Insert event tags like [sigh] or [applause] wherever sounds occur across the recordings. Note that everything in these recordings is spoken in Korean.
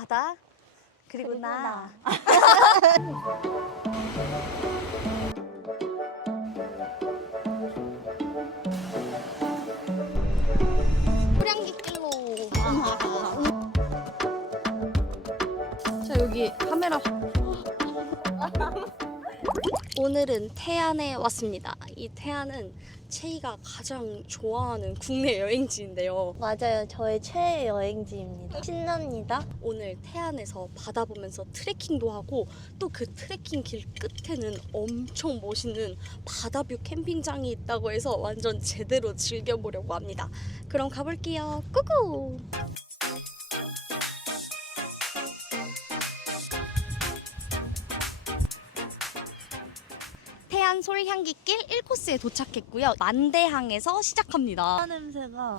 바다 그리고, 그리고 나. [laughs] 나. 후량기길로. 자 여기 카메라. [laughs] 오늘은 태안에 왔습니다. 이 태안은 채이가 가장 좋아하는 국내 여행지인데요. 맞아요. 저의 최애 여행지입니다. 신납니다. 오늘 태안에서 바다 보면서 트레킹도 하고 또 그 트레킹 길 끝에는 엄청 멋있는 바다뷰 캠핑장이 있다고 해서 완전 제대로 즐겨보려고 합니다. 그럼 가볼게요. 꾸꾸! 태안 솔향기길 1코스에 도착했고요. 만대항에서 시작합니다. 바 냄새가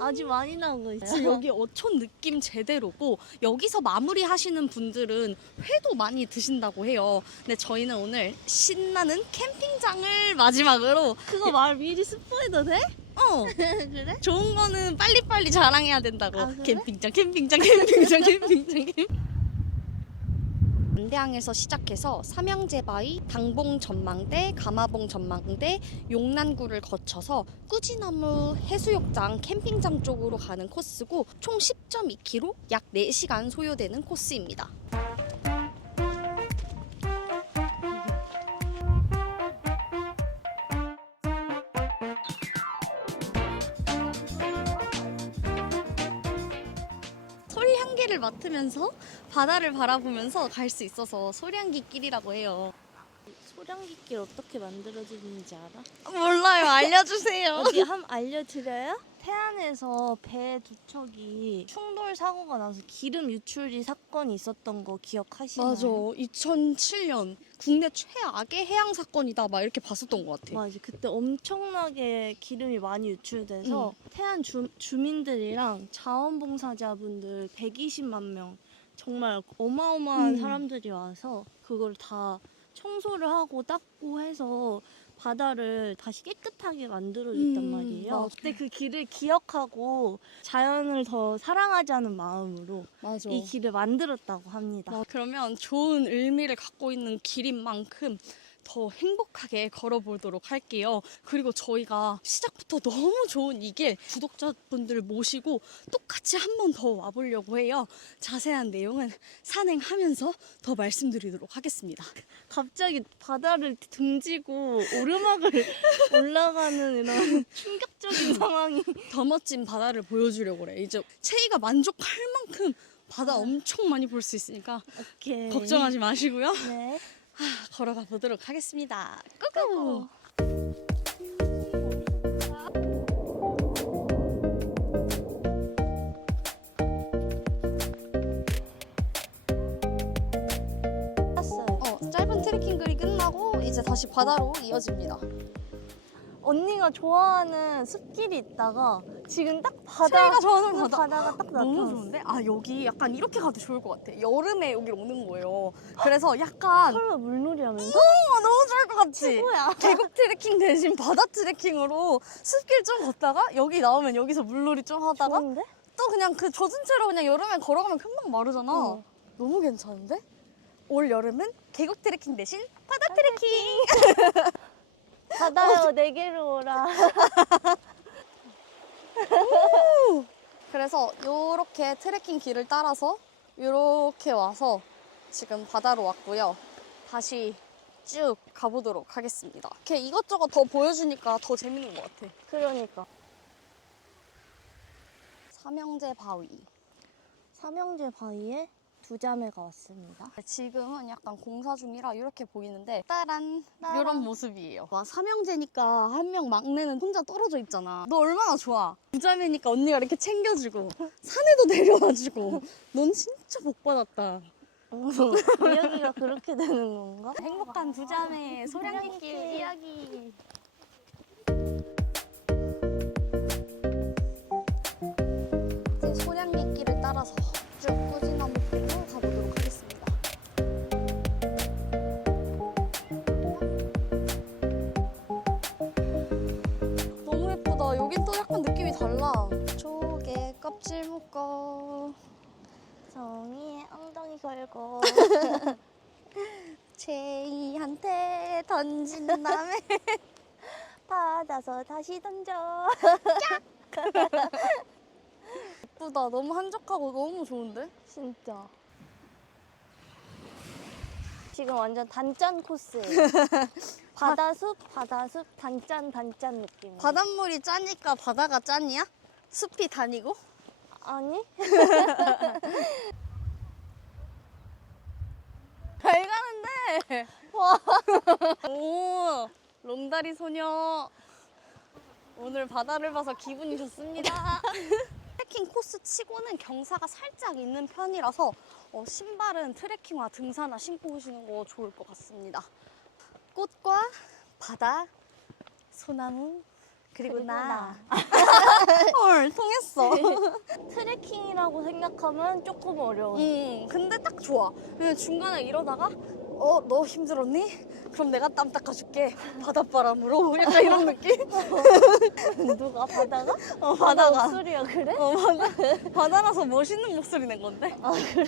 아주 많이 나고 지금 있어요. 여기 어촌 느낌 제대로고 여기서 마무리 하시는 분들은 회도 많이 드신다고 해요. 근데 저희는 오늘 신나는 캠핑장을 마지막으로 그거 말 미리 스포해도 돼? 어 [laughs] 그래? 좋은 거는 빨리빨리 자랑해야 된다고. 아, 그래? 캠핑장, 캠핑장, 캠핑장, [laughs] 캠핑장. 캠- 안대항에서 시작해서 삼형제바위, 당봉 전망대, 가마봉 전망대, 용난구를 거쳐서 꾸지나무 해수욕장 캠핑장 쪽으로 가는 코스고 총 10.2km, 약 4시간 소요되는 코스입니다. 솔향기를 맡으면서 바다를 바라보면서 갈 수 있어서 솔향기길이라고 해요. 소량기길 어떻게 만들어지는지 알아? 몰라요. 알려주세요. 어디 한번 알려드려요? 태안에서 배 두 척이 충돌 사고가 나서 기름 유출이 사건이 있었던 거 기억하시나요? 맞아. 2007년 국내 최악의 해양 사건이다. 막 이렇게 봤었던 것 같아. 맞아. 그때 엄청나게 기름이 많이 유출돼서 태안 주, 주민들이랑 자원봉사자분들 120만 명 정말 어마어마한 음. 사람들이 와서 그걸 다 청소를 하고 닦고 해서 바다를 다시 깨끗하게 만들어줬단 음, 말이에요. 맞아. 그때 그 길을 기억하고 자연을 더 사랑하자는 마음으로 맞아. 이 길을 만들었다고 합니다. 아, 그러면 좋은 의미를 갖고 있는 길인 만큼 더 행복하게 걸어보도록 할게요. 그리고 저희가 시작부터 너무 좋은 이게 구독자분들 모시고 똑같이 한 번 더 와보려고 해요. 자세한 내용은 산행하면서 더 말씀드리도록 하겠습니다. 갑자기 바다를 등지고 오르막을 [laughs] 올라가는 이런 [laughs] 충격적인 상황이 더 멋진 바다를 보여주려고 그래. 이제 채이가 만족할 만큼 바다 엄청 많이 볼 수 있으니까 오케이. 걱정하지 마시고요. 네. 하, 걸어가 보도록 하겠습니다. 탔어요. 어, 짧은 트레킹 글이 끝나고 이제 다시 바다로 이어집니다. 언니가 좋아하는 숲길이 있다가 지금 딱 바다 좋아하는 그 바다. 바다가 딱 나타났어. 너무 좋은데? 아 여기 약간 이렇게 가도 좋을 것 같아. 여름에 여기 오는 거예요. 그래서 약간 설마 물놀이 하면서? 어, 너무 좋을 것 같지? 뭐야? 계곡 트레킹 대신 바다 트레킹으로 숲길 좀 걷다가 여기 나오면 여기서 물놀이 좀 하다가 좋은데? 또 그냥 그 젖은 채로 그냥 여름에 걸어가면 금방 마르잖아. 어. 너무 괜찮은데? 올 여름은 계곡 트레킹 대신 바다 트레킹. 바다요 내게로 오라. [laughs] 그래서 요렇게 트레킹 길을 따라서 요렇게 와서 지금 바다로 왔고요. 다시 쭉 가보도록 하겠습니다. 이렇게 이것저것 더 보여주니까 더 재밌는 것 같아. 그러니까 삼형제 바위. 삼형제 바위에 두 자매가 왔습니다. 지금은 약간 공사 중이라 이렇게 보이는데 따란 따란. 이런 모습이에요. 와 삼형제니까 한 명 막내는 혼자 떨어져 있잖아. 너 얼마나 좋아. 부자매니까 언니가 이렇게 챙겨주고 산에도 데려와주고 넌 진짜 복 받았다. 어, 이야기가 그렇게 되는 건가? 행복한 부자매 소량길 소량길. 이야기. 살고 [laughs] 제이한테 던진 다음에 [laughs] 받아서 다시 던져. 예쁘다. 너무 한적하고 너무 좋은데? 진짜. 지금 완전 단짠 코스예요. [laughs] 바다숲, 바다숲, 단짠, 단짠 느낌. 바닷물이 짜니까 바다가 짠이야? 숲이 다니고? 아니? 잘 가는데. 와. [laughs] 오, 롱다리 소녀. 오늘 바다를 봐서 기분이 좋습니다. [laughs] 트레킹 코스 치고는 경사가 살짝 있는 편이라서 어, 신발은 트레킹화 등산화 신고 오시는 거 좋을 것 같습니다. 꽃과 바다, 소나무, 그리고, 그리고 나. 나. [laughs] 헐, 통했어. [laughs] 트레킹이라고 생각하면 조금 어려운. 음, 근데 딱 좋아. 그냥 중간에 이러다가 어, 너 힘들었니? 그럼 내가 땀 닦아줄게. 바닷바람으로. [laughs] 약간 이런 느낌? [laughs] 누가 바다가? 어, 바다 바다가. 목소리야 그래? 어, 바다. 바다라서 멋있는 목소리 낸 건데? 아 그래?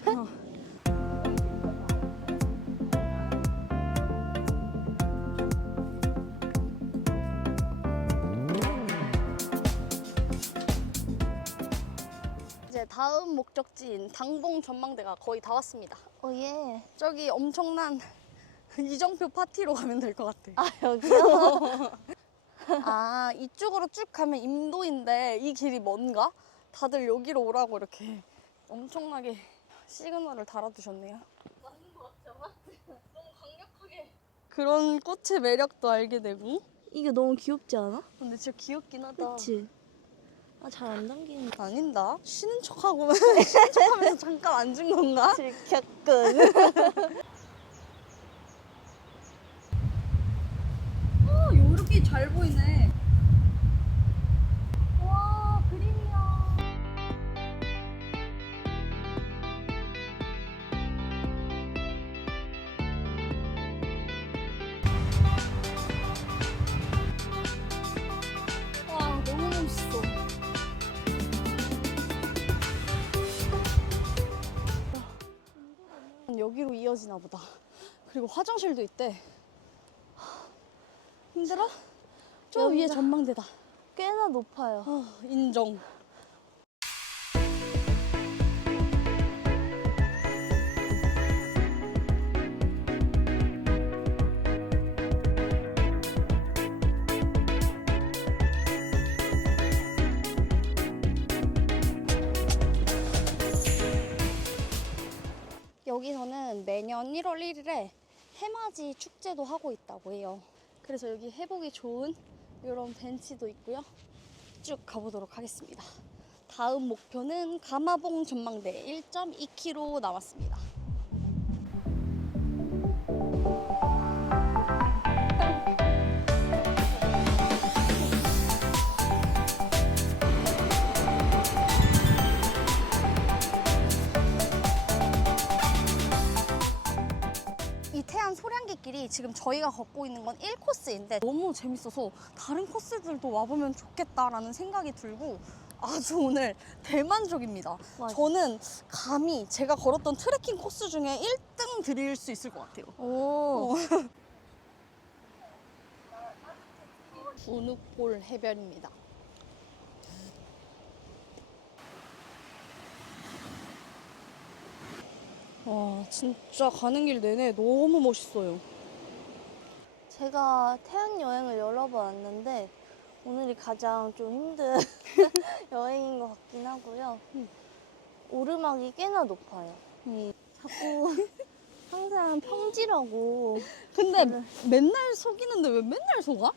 이제 다음 목적지인 당봉 전망대가 거의 다 왔습니다. 오예. 저기 엄청난 [laughs] 이정표 파티로 가면 될 것 같아. 아 여기요? [laughs] 아, 이쪽으로 쭉 가면 임도인데 이 길이 뭔가? 다들 여기로 오라고 이렇게 엄청나게 시그널을 달아두셨네요. 맞는 것 같아, 맞지? 너무 강력하게. 그런 꽃의 매력도 알게 되고. 이게 너무 귀엽지 않아? 근데 진짜 귀엽긴 하다. 그치? 아 잘 안 당기는 아닌다. 쉬는 척하고 [laughs] 쉬는 척하면서 잠깐 앉은 건가? 들켰군. [laughs] 어, 요렇게 잘 보이네. 여기로 이어지나 보다. 그리고 화장실도 있대. 힘들어? 저 위에 여기가- 전망대다. 꽤나 높아요. 어, 인정. 여기서는 매년 1월 1일에 해맞이 축제도 하고 있다고 해요. 그래서 여기 해보기 좋은 이런 벤치도 있고요. 쭉 가보도록 하겠습니다. 다음 목표는 가마봉 전망대 1.2km 남았습니다. 지금 저희가 걷고 있는 건 1코스인데 너무 재밌어서 다른 코스들도 와보면 좋겠다라는 생각이 들고 아주 오늘 대만족입니다. 맞아. 저는 감히 제가 걸었던 트레킹 코스 중에 1등 드릴 수 있을 것 같아요. 오. [laughs] 분욱골 해변입니다. 와 진짜 가는 길 내내 너무 멋있어요. 제가 태안 여행을 여러 번 왔는데 오늘이 가장 좀 힘든 [laughs] 여행인 것 같긴 하고요. 오르막이 꽤나 높아요. 음. 자꾸 [laughs] 항상 평지라고 근데 네. 맨날 속이는데 왜 맨날 속아?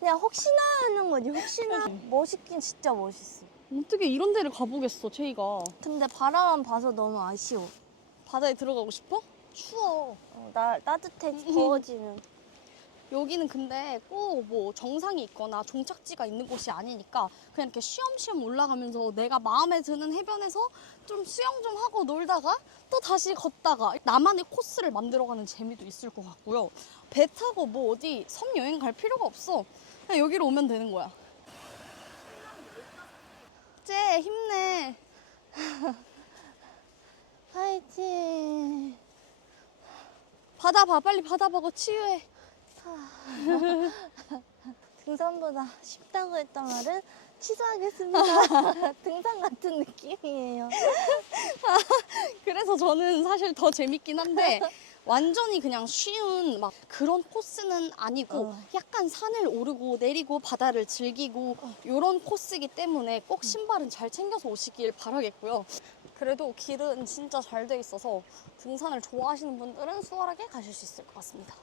그냥 혹시나 하는 거지 혹시나 [laughs] 멋있긴 진짜 멋있어. 어떻게 이런 데를 가보겠어, 제이가. 근데 바라만 봐서 너무 아쉬워. 바다에 들어가고 싶어? 추워. 어, 나 따뜻해 더워지는. 여기는 근데 꼭 뭐 정상이 있거나 종착지가 있는 곳이 아니니까 그냥 이렇게 쉬엄쉬엄 올라가면서 내가 마음에 드는 해변에서 좀 수영 좀 하고 놀다가 또 다시 걷다가 나만의 코스를 만들어가는 재미도 있을 것 같고요. 배 타고 뭐 어디 섬 여행 갈 필요가 없어. 그냥 여기로 오면 되는 거야. 쟤 힘내. [laughs] 화이팅. 받아봐 빨리 받아보고 치유해. [laughs] 등산보다 쉽다고 했던 말은 취소하겠습니다. [laughs] 등산 같은 느낌이에요. [laughs] 그래서 저는 사실 더 재밌긴 한데 완전히 그냥 쉬운 막 그런 코스는 아니고 어. 약간 산을 오르고 내리고 바다를 즐기고 이런 코스이기 때문에 꼭 신발은 잘 챙겨서 오시길 바라겠고요. 그래도 길은 진짜 잘 돼 있어서 등산을 좋아하시는 분들은 수월하게 가실 수 있을 것 같습니다.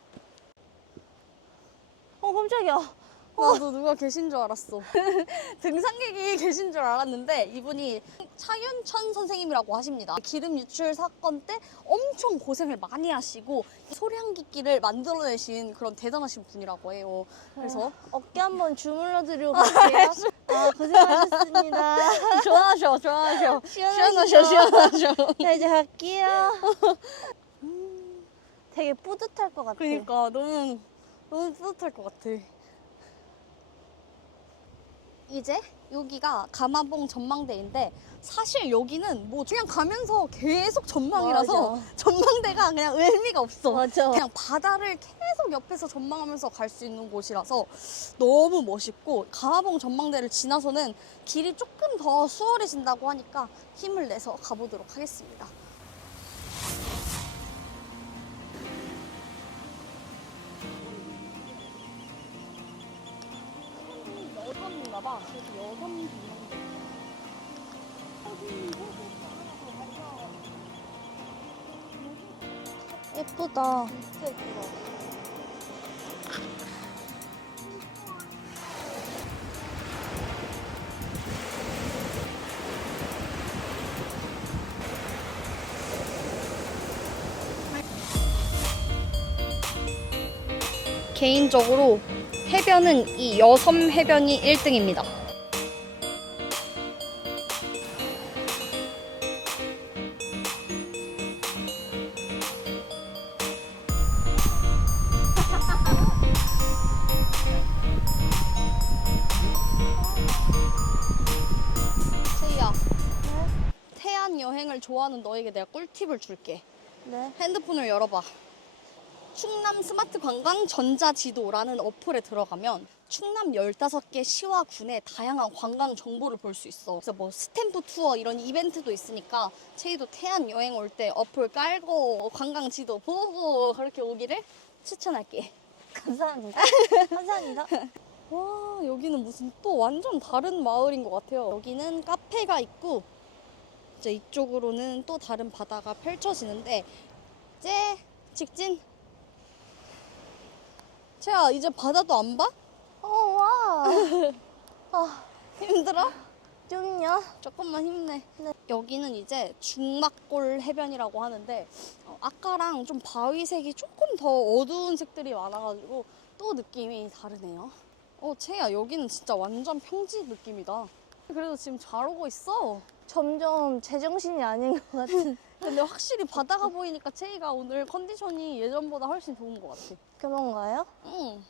어 깜짝이야. 나도 누가 계신 줄 알았어. [laughs] 등산객이 계신 줄 알았는데 이분이 차윤천 선생님이라고 하십니다. 기름 유출 사건 때 엄청 고생을 많이 하시고 소량기끼를 만들어내신 그런 대단하신 분이라고 해요. 그래서 어깨 한번 주물러 드리고 갈게요. 아 고생하셨습니다. [laughs] 좋아하셔, 좋아하셔. [laughs] 시원하시죠? 시원하셔, 시원하셔. 자 이제 갈게요. 음, 되게 뿌듯할 것 같아. 그러니까 너무 너무 뿌듯할 것 같아. 이제 여기가 가마봉 전망대인데 사실 여기는 뭐 그냥 가면서 계속 전망이라서 맞아. [laughs] 전망대가 그냥 의미가 없어. 맞아. 그냥 바다를 계속 옆에서 전망하면서 갈 수 있는 곳이라서 너무 멋있고 가마봉 전망대를 지나서는 길이 조금 더 수월해진다고 하니까 힘을 내서 가보도록 하겠습니다. 그래서 전망대. 예쁘다. 진짜 예쁘다. 개인적으로 해변은 이 여섬 해변이 1등입니다. 세희야, 태안 여행을 좋아하는 너에게 내가 꿀팁을 줄게. 네. 핸드폰을 열어봐. 충남 스마트 관광 전자지도라는 어플에 들어가면 충남 15개 시와 군의 다양한 관광 정보를 볼 수 있어. 그래서 뭐 스탬프 투어 이런 이벤트도 있으니까 체이도 태안 여행 올 때 어플 깔고 관광 지도 보고 그렇게 오기를 추천할게. 감사합니다. 감사합니다. [laughs] 와 여기는 무슨 또 완전 다른 마을인 것 같아요. 여기는 카페가 있고 이제 이쪽으로는 또 다른 바다가 펼쳐지는데 이제 직진. 채야 이제 바다도 안 봐? 어 와. [laughs] 아 힘들어? 좀요. 조금만 힘내. 네. 여기는 이제 중막골 해변이라고 하는데 어, 아까랑 좀 바위색이 조금 더 어두운 색들이 많아가지고 또 느낌이 다르네요. 어, 채야 여기는 진짜 완전 평지 느낌이다. 그래도 지금 잘 오고 있어. 점점 제정신이 아닌 것 같은 근데 확실히 바다가 보이니까 채이가 오늘 컨디션이 예전보다 훨씬 좋은 것 같아. 그런가요? 응.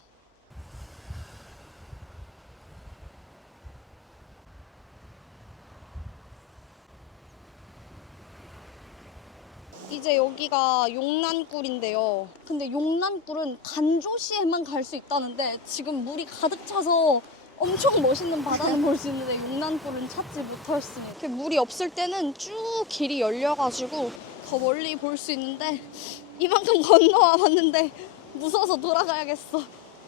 이제 여기가 용난굴인데요. 근데 용난굴은 간조시에만 갈 수 있다는데 지금 물이 가득 차서 엄청 멋있는 바다는 볼 수 있는데 용난굴은 찾지 못했습니다. 이렇게 물이 없을 때는 쭉 길이 열려가지고 더 멀리 볼 수 있는데 이만큼 [laughs] 건너와 봤는데 무서워서 돌아가야겠어.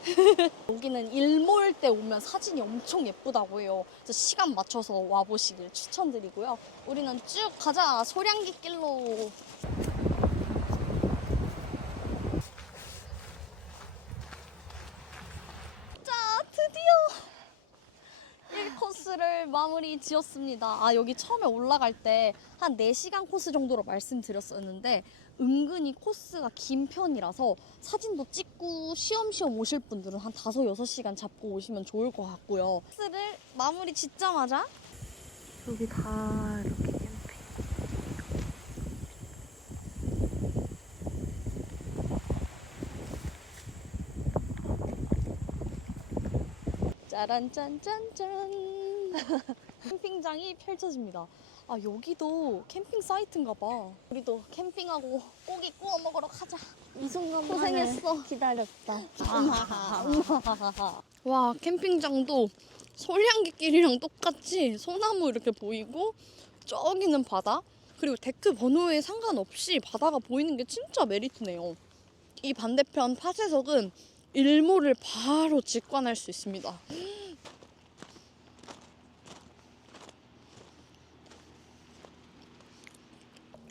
[laughs] 여기는 일몰 때 오면 사진이 엄청 예쁘다고 해요. 그래서 시간 맞춰서 와보시길 추천드리고요. 우리는 쭉 가자. 소량기 길로. 자, 드디어 1코스를 마무리 지었습니다. 아, 여기 처음에 올라갈 때 한 4시간 코스 정도로 말씀드렸었는데 은근히 코스가 긴 편이라서 사진도 찍고 쉬엄쉬엄 오실 분들은 한 5, 6시간 잡고 오시면 좋을 것 같고요. 코스를 마무리 짓자마자 여기 다 이렇게 캠핑. 짜란짠짠짠 [laughs] 캠핑장이 펼쳐집니다. 아 여기도 캠핑 사이트인가 봐. 우리도 캠핑하고 고기 구워 먹으러 가자. 이 순간 고생했어. 기다렸다. [laughs] 와 캠핑장도 솔향기길이랑 똑같이 소나무 이렇게 보이고 저기는 바다 그리고 데크 번호에 상관없이 바다가 보이는 게 진짜 메리트네요. 이 반대편 파쇄석은 일몰을 바로 직관할 수 있습니다.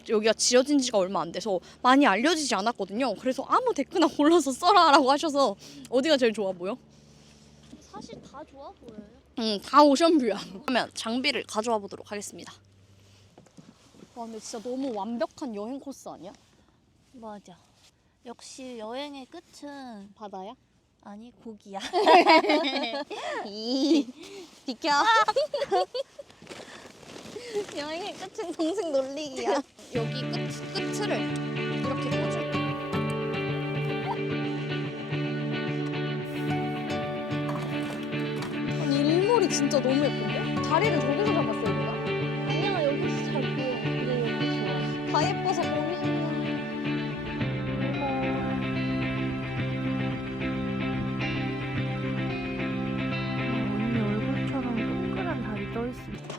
여기가 지어진 지가 얼마 안 돼서 많이 알려지지 않았거든요. 그래서 아무 댓글나 골라서 써라라고 하셔서 어디가 제일 좋아 보여? 사실 다 좋아 보여요. 응, 다 오션뷰야. 그러면 장비를 가져와 보도록 하겠습니다. 와, 근데 진짜 너무 완벽한 여행 코스 아니야? 맞아. 역시 여행의 끝은 바다야? 아니 고기야. [laughs] 이 비켜. [laughs] 여행의 끝은 동생 놀리기야. 여기 끝 끝을 이렇게 꽂을. 아니 일몰이 진짜 너무 예쁜데? 자리를 저기서 잡았어야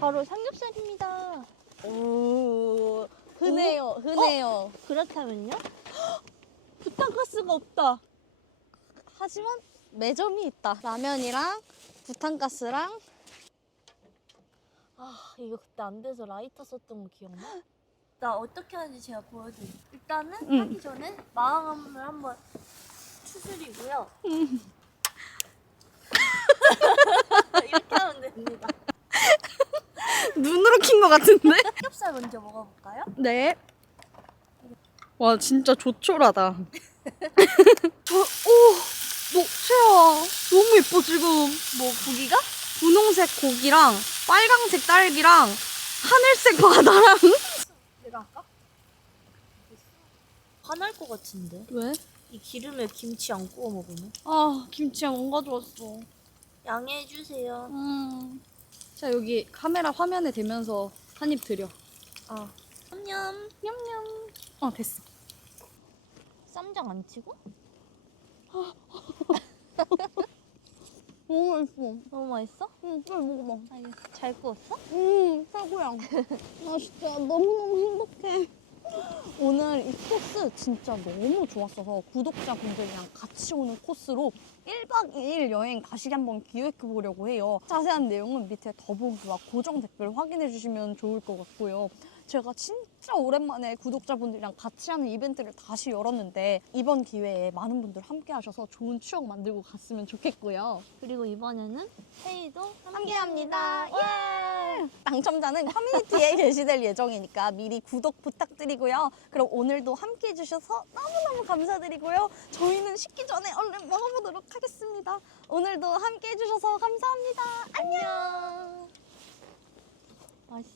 바로 삼겹살입니다. 오, 흔해요, 흔해요. 그렇다면요? [gasps] 부탄가스가 없다. 하지만 매점이 있다. 라면이랑 부탄가스랑 아 이거 그때 안 돼서 라이터 썼던 거 기억나? [gasps] 나 어떻게 하는지 제가 보여드릴게요. 일단은 응. 하기 전에 마음을 한번 추스리고요. [laughs] 이렇게 하면 됩니다. 눈으로 킨 것 같은데? [laughs] 삼겹살 먼저 먹어볼까요? 네. 와 진짜 조촐하다. 저, [laughs] 오, 너 세아 너무 예뻐 지금. 뭐 고기가? 분홍색 고기랑 빨강색 딸기랑 하늘색 바다랑. 내가 할까? 화날 것 같은데. 왜? 이 기름에 김치 안 구워 먹으면. 아 김치 안 가져왔어. 양해해 주세요. 음. 자 여기 카메라 화면에 대면서 한입 드려. 아. 냠냠. 냠냠. 어 됐어. 쌈장 안 치고? [laughs] 너무 맛있어. 너무 맛있어? 응, 빨리 먹어봐. 알겠어. 잘 구웠어? 음, 최고야. 나 진짜 너무너무 행복해. 오늘 이 코스 진짜 너무 좋았어서 구독자분들이랑 같이 오는 코스로 1박 2일 여행 다시 한번 기획해 보려고 해요. 자세한 내용은 밑에 더보기와 고정 댓글 확인해 주시면 좋을 것 같고요. 제가 진짜 오랜만에 구독자분들이랑 같이 하는 이벤트를 다시 열었는데 이번 기회에 많은 분들 함께 하셔서 좋은 추억 만들고 갔으면 좋겠고요. 그리고 이번에는 회의도 함께합니다. 예! 당첨자는 커뮤니티에 [laughs] 게시될 예정이니까 미리 구독 부탁드리고요. 그럼 오늘도 함께 해주셔서 너무너무 감사드리고요. 저희는 식기 전에 얼른 먹어보도록 하겠습니다. 오늘도 함께 해주셔서 감사합니다. 안녕! 맛있어.